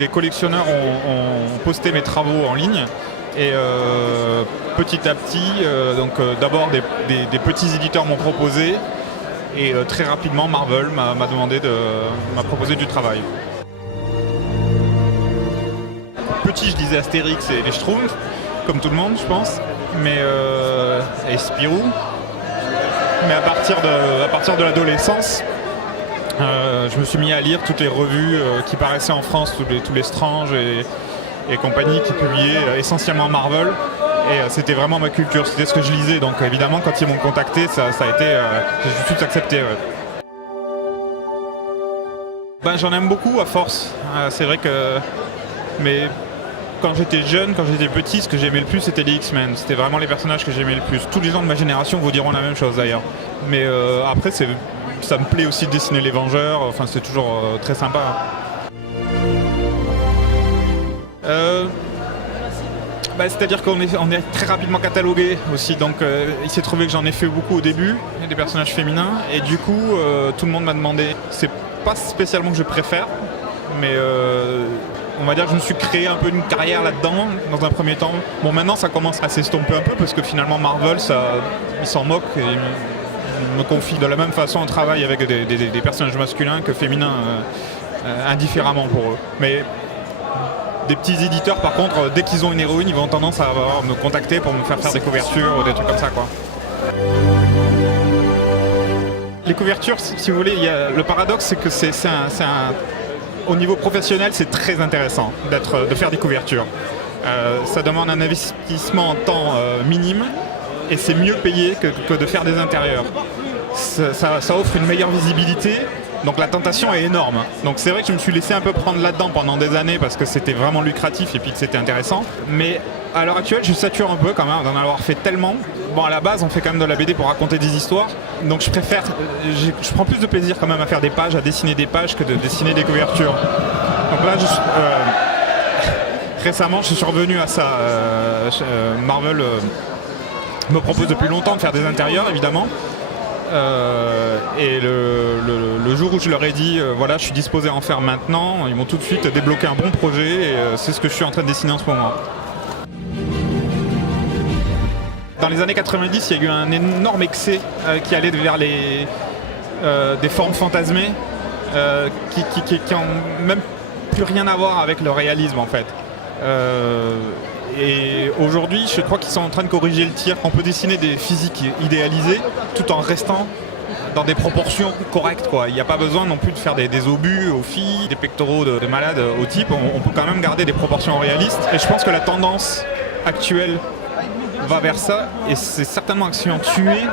Les collectionneurs ont posté mes travaux en ligne et petit à petit, d'abord des petits éditeurs m'ont proposé et très rapidement Marvel m'a proposé du travail. Petit, je lisais Astérix et les Schtroumpfs, comme tout le monde je pense, et Spirou. Mais à partir de l'adolescence, je me suis mis à lire toutes les revues qui paraissaient en France, tous les Strange et compagnie qui publiaient essentiellement Marvel. Et c'était vraiment ma culture, c'était ce que je lisais. Donc évidemment, quand ils m'ont contacté, ça a été... j'ai tout de suite accepté. Ouais. J'en aime beaucoup à force. C'est vrai que... Mais quand j'étais jeune, quand j'étais petit, ce que j'aimais le plus, c'était les X-Men. C'était vraiment les personnages que j'aimais le plus. Tous les gens de ma génération vous diront la même chose d'ailleurs. Mais après, ça me plaît aussi de dessiner les Vengeurs. Enfin, c'est toujours très sympa. C'est-à-dire qu'on est très rapidement catalogué aussi, donc il s'est trouvé que j'en ai fait beaucoup au début, des personnages féminins, et du coup tout le monde m'a demandé. C'est pas spécialement que je préfère, mais on va dire que je me suis créé un peu une carrière là-dedans dans un premier temps. Bon, maintenant ça commence à s'estomper un peu parce que finalement Marvel, ils s'en moquent et ils me confient de la même façon un travail avec des personnages masculins que féminins indifféremment pour eux. Mais des petits éditeurs, par contre, dès qu'ils ont une héroïne, ils vont tendance à me contacter pour me faire des couvertures ou des trucs comme ça, quoi. Les couvertures, si vous voulez, le paradoxe, c'est que au niveau professionnel, c'est très intéressant de faire des couvertures. Ça demande un investissement en temps minime et c'est mieux payé que de faire des intérieurs. Ça offre une meilleure visibilité. Donc la tentation est énorme. Donc c'est vrai que je me suis laissé un peu prendre là-dedans pendant des années parce que c'était vraiment lucratif et puis que c'était intéressant. Mais à l'heure actuelle, je sature un peu quand même d'en avoir fait tellement. Bon, à la base, on fait quand même de la BD pour raconter des histoires. Donc je prends plus de plaisir quand même à faire des pages, à dessiner des pages que de dessiner des couvertures. Donc là, récemment, je suis revenu à ça. Marvel me propose depuis longtemps de faire des intérieurs, évidemment. Et le jour où je leur ai dit voilà, je suis disposé à en faire maintenant, ils m'ont tout de suite débloqué un bon projet et c'est ce que je suis en train de dessiner en ce moment. Dans les années 90, il y a eu un énorme excès qui allait vers des formes fantasmées qui ont même plus rien à voir avec le réalisme en fait. Et aujourd'hui, je crois qu'ils sont en train de corriger le tir. On peut dessiner des physiques idéalisées tout en restant dans des proportions correctes, quoi. Il n'y a pas besoin non plus de faire des obus aux filles, des pectoraux de malades aux types. On peut quand même garder des proportions réalistes. Et je pense que la tendance actuelle va vers ça. Et c'est certainement accentué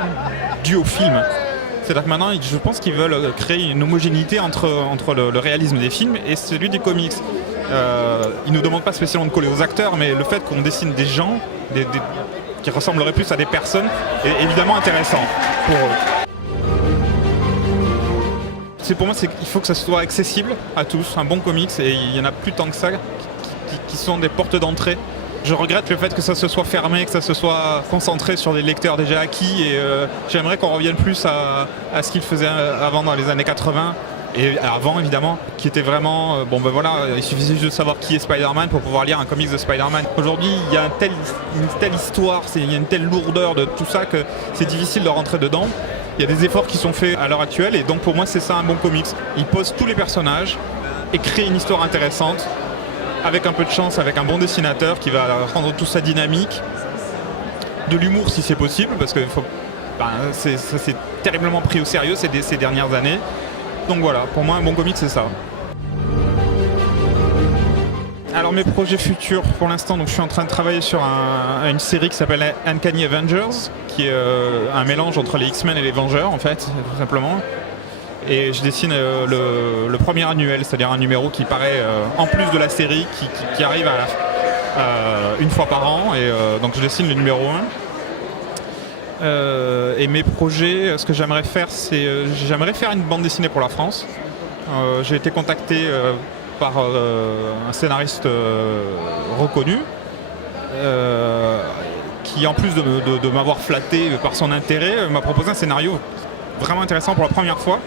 dû au film. C'est-à-dire que maintenant, je pense qu'ils veulent créer une homogénéité entre le réalisme des films et celui des comics. Ils ne nous demandent pas spécialement de coller aux acteurs, mais le fait qu'on dessine des gens qui ressembleraient plus à des personnes est évidemment intéressant pour eux. Pour moi, il faut que ça soit accessible à tous, un bon comics, et il y en a plus tant que ça qui sont des portes d'entrée. Je regrette le fait que ça se soit fermé, que ça se soit concentré sur des lecteurs déjà acquis, et j'aimerais qu'on revienne plus à ce qu'ils faisaient avant dans les années 80. Et avant évidemment, qui était vraiment, il suffisait juste de savoir qui est Spider-Man pour pouvoir lire un comics de Spider-Man. Aujourd'hui, il y a une telle histoire, il y a une telle lourdeur de tout ça que c'est difficile de rentrer dedans. Il y a des efforts qui sont faits à l'heure actuelle et donc pour moi c'est ça un bon comics. Il pose tous les personnages et crée une histoire intéressante avec un peu de chance, avec un bon dessinateur qui va rendre tout ça dynamique. De l'humour si c'est possible, parce que ça s'est terriblement pris au sérieux ces dernières années. Donc voilà, pour moi un bon comic c'est ça. Alors mes projets futurs pour l'instant, donc je suis en train de travailler sur une série qui s'appelle Uncanny Avengers, qui est un mélange entre les X-Men et les Vengeurs en fait, tout simplement. Et je dessine le premier annuel, c'est-à-dire un numéro qui paraît en plus de la série, qui arrive une fois par an, et donc je dessine le numéro 1. Et mes projets, ce que j'aimerais faire, j'aimerais faire une bande dessinée pour la France. J'ai été contacté par un scénariste reconnu qui, en plus de m'avoir flatté par son intérêt, m'a proposé un scénario vraiment intéressant pour la première fois.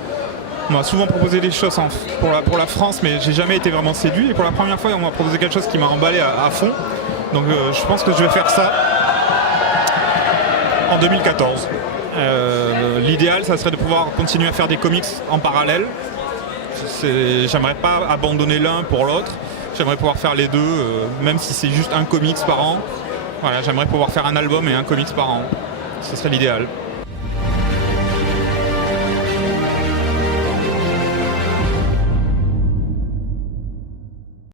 On m'a souvent proposé des choses pour la France, mais j'ai jamais été vraiment séduit. Et pour la première fois, on m'a proposé quelque chose qui m'a emballé à fond. Donc je pense que je vais faire ça en 2014. L'idéal, ça serait de pouvoir continuer à faire des comics en parallèle. J'aimerais pas abandonner l'un pour l'autre. J'aimerais pouvoir faire les deux, même si c'est juste un comics par an. Voilà, j'aimerais pouvoir faire un album et un comics par an. Ce serait l'idéal.